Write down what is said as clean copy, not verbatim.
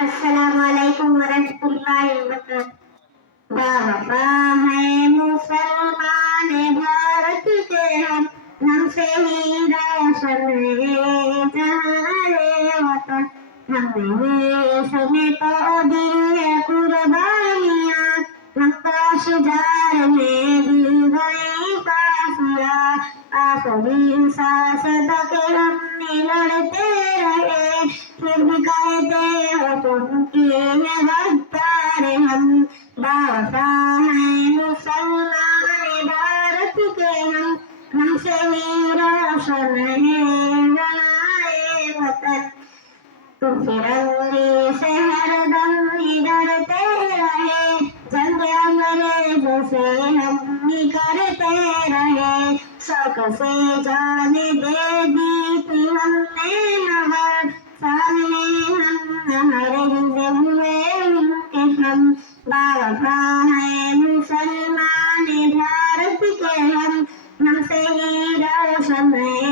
अस्सलामुअलैकुम वरहमतुल्लाहि वबरकातुहू। बाबा है मुसलमान भारत के हमसे ही रोशन है जहाँ वतन। हमें सुने तो दिल है कुर्बानियाँ, हम शुजार में दी गई फांसियाँ। आखिरी सांस तक हमने लड़ते रहे, फिर भी कहते हो तुम कि है गद्दार हम। बाबा है मुसलमान भारत के हमसे ही रोशन है बनाए वतन। तो फिरंगी से हरदम ही डरते रहे, जंग अंग्रेजों से हम ही करते रहे। शौक से जान दे दी थी हमने मगर सामने हम हर हुए उनके हम। बाबा है मुसलमान भारत के हमसे ही रोशन है